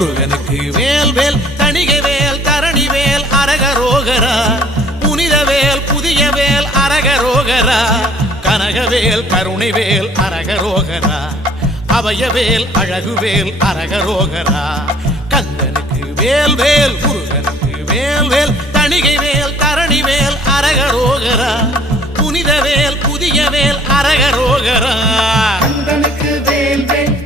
முருகனுக்கு வேல் வேல் தணிகை வேல் தரணி வேல் அரகரோகரா புனித வேல் புதிய வேல் அரகரோகரா கனகவேல் கருணை வேல் அரகரோகரா அபயவேல் அழகுவேல் அரகரோகரா கந்தனுக்கு வேல் வேல் முருகனுக்கு வேல் வேல் தணிகை வேல் தரணி வேல் அரகரோகரா புனித வேல் புதிய வேல் அரகரோகரா கந்தனுக்கு வேல் வேல்